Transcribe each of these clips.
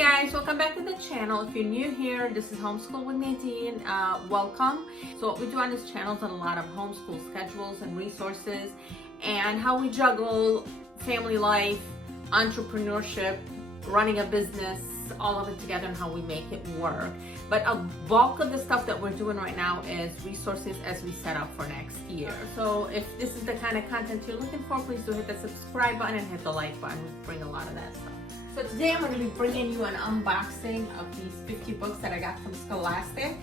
Guys, welcome back to the channel. If you're new here, this is Homeschool with Nadine. Welcome. So what we do on this channel is a lot of homeschool schedules and resources and how we juggle family life, entrepreneurship, running a business, all of it together and how we make it work. But a bulk of the stuff that we're doing right now is resources as we set up for next year. So if this is the kind of content you're looking for, please do hit the subscribe button and hit the like button. We bring a lot of that stuff. So today I'm going to be bringing you an unboxing of these 50 books that I got from Scholastic.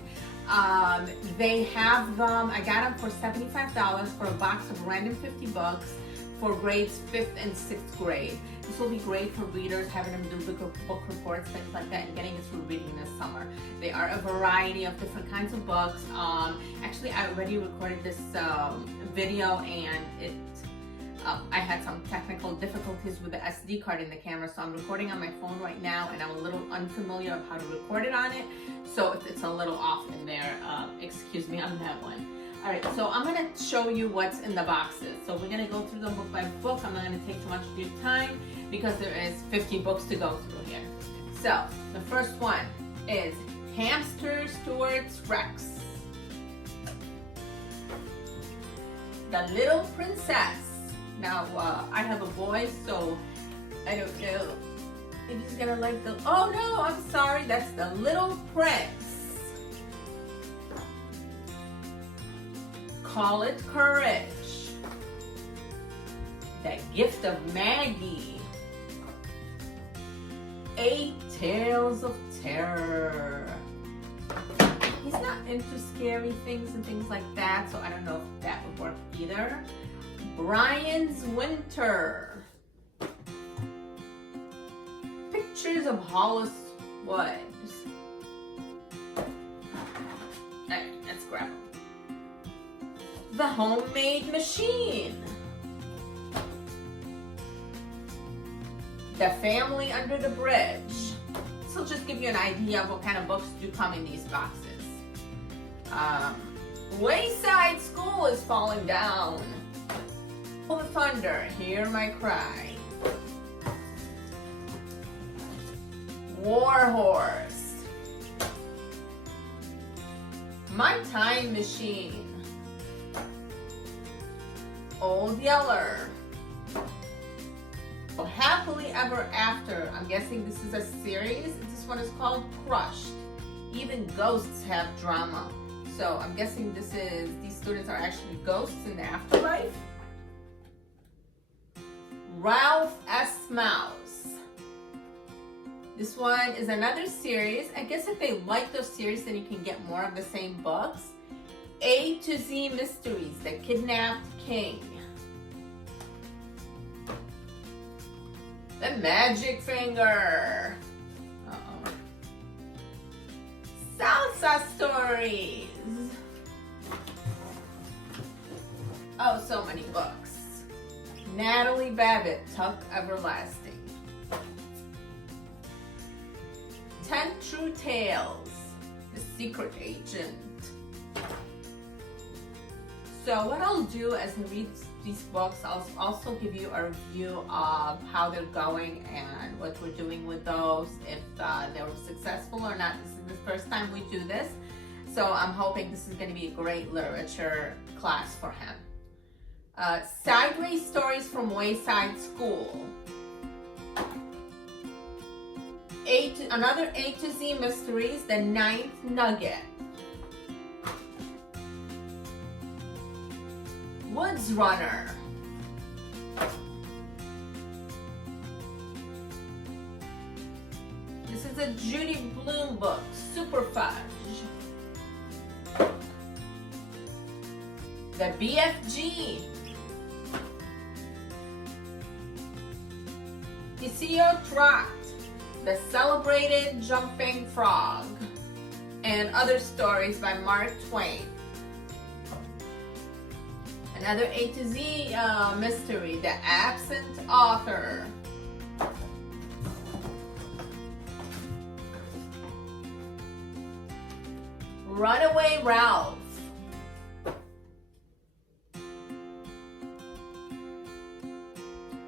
They have them, I got them for $75 for a box of random 50 books for grades 5th and 6th grade. This will be great for readers, having them do book reports, things like that, and getting it through reading this summer. They are a variety of different kinds of books. Actually, I already recorded this video and I had some technical difficulties with the SD card in the camera, so I'm recording on my phone right now and I'm a little unfamiliar of how to record it on it. So if it's a little off in there, excuse me on that one. Alright, so I'm going to show you what's in the boxes. So we're going to go through them book by book. I'm not going to take too much of your time because there is 50 books to go through here. So the first one is Hamster Stewart's Rex. The Little Princess. Now, I have a boy, so I don't know if he's gonna like the, oh no, I'm sorry, that's The Little Prince. Call It Courage. The Gift of Maggie. 8 Tales of Terror. He's not into scary things and things like that, so I don't know if that would work either. Brian's Winter. Pictures of Hollis Woods. Alright, let's grab them. The Homemade Machine. The Family Under the Bridge. This will just give you an idea of what kind of books do come in these boxes. Wayside School is Falling Down. The Thunder, Hear My Cry. War Horse. My Time Machine. Old Yeller. Happily Ever After. I'm guessing this is a series. This one is called Crushed. Even ghosts have drama. So I'm guessing these students are actually ghosts in the afterlife. Ralph S. Mouse. This one is another series. I guess if they like those series, then you can get more of the same books. A to Z Mysteries, The Kidnapped King. The Magic Finger. Uh-oh. Salsa Stories. Oh, so many books. Natalie Babbitt, Tuck Everlasting. 10 True Tales, The Secret Agent. So what I'll do as I read these books, I'll also give you a review of how they're going and what we're doing with those, if they were successful or not. This is the first time we do this, so I'm hoping this is going to be a great literature class for him. Sideways Stories from Wayside School. Another A to Z Mysteries, The Ninth Nugget. Woods Runner. This is a Judy Blume book, Super Fudge. The BFG. Isio Trot, The Celebrated Jumping Frog, and Other Stories by Mark Twain. Another A to Z mystery, The Absent Author. Runaway Ralph.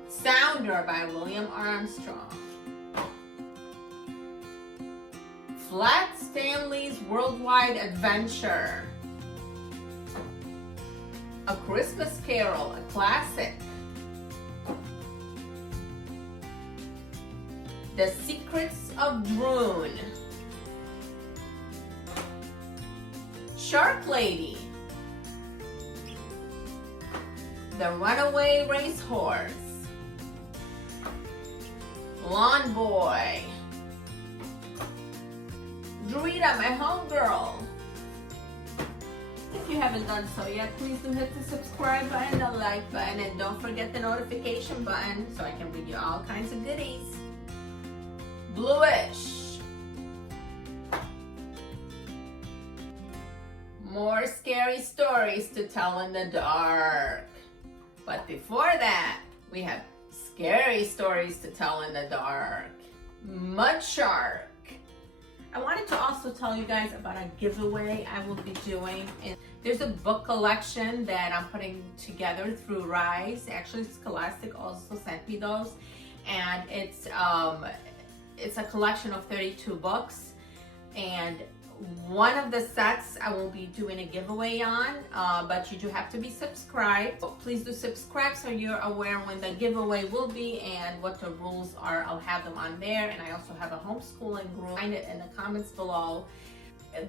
Sounder by William Armstrong. Flat Stanley's Worldwide Adventure. A Christmas Carol, a classic. The Secrets of Droon. Shark Lady. The Runaway Racehorse. Lawn Boy. Drita, my homegirl. If you haven't done so yet, please do hit the subscribe button, the like button, and don't forget the notification button so I can bring you all kinds of goodies. Bluish. More scary stories to tell in the dark. But before that, we have scary stories to tell in the dark. Mud Shark. I wanted to also tell you guys about a giveaway I will be doing. There's a book collection that I'm putting together through Rise. Actually, Scholastic also sent me those. And it's a collection of 32 books. And one of the sets I will be doing a giveaway on, but you do have to be subscribed. So please do subscribe so you're aware when the giveaway will be and what the rules are. I'll have them on there, and I also have a homeschooling group. Find it in the comments below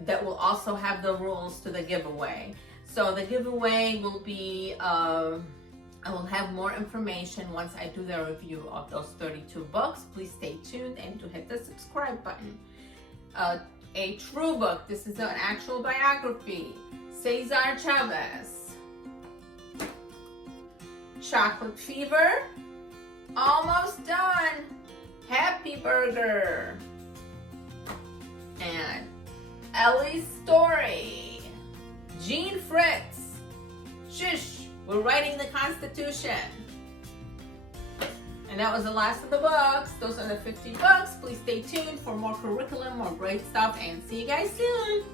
that will also have the rules to the giveaway. So the giveaway will be, I will have more information once I do the review of those 32 books. Please stay tuned and to hit the subscribe button. A true book. This is an actual biography. Cesar Chavez. Chocolate Fever. Almost Done. Happy Burger. And Ellie's Story. Jean Fritz. Shush, we're writing the Constitution. And that was the last of the books. Those are the 50 books. Please stay tuned for more curriculum, more great stuff, and see you guys soon.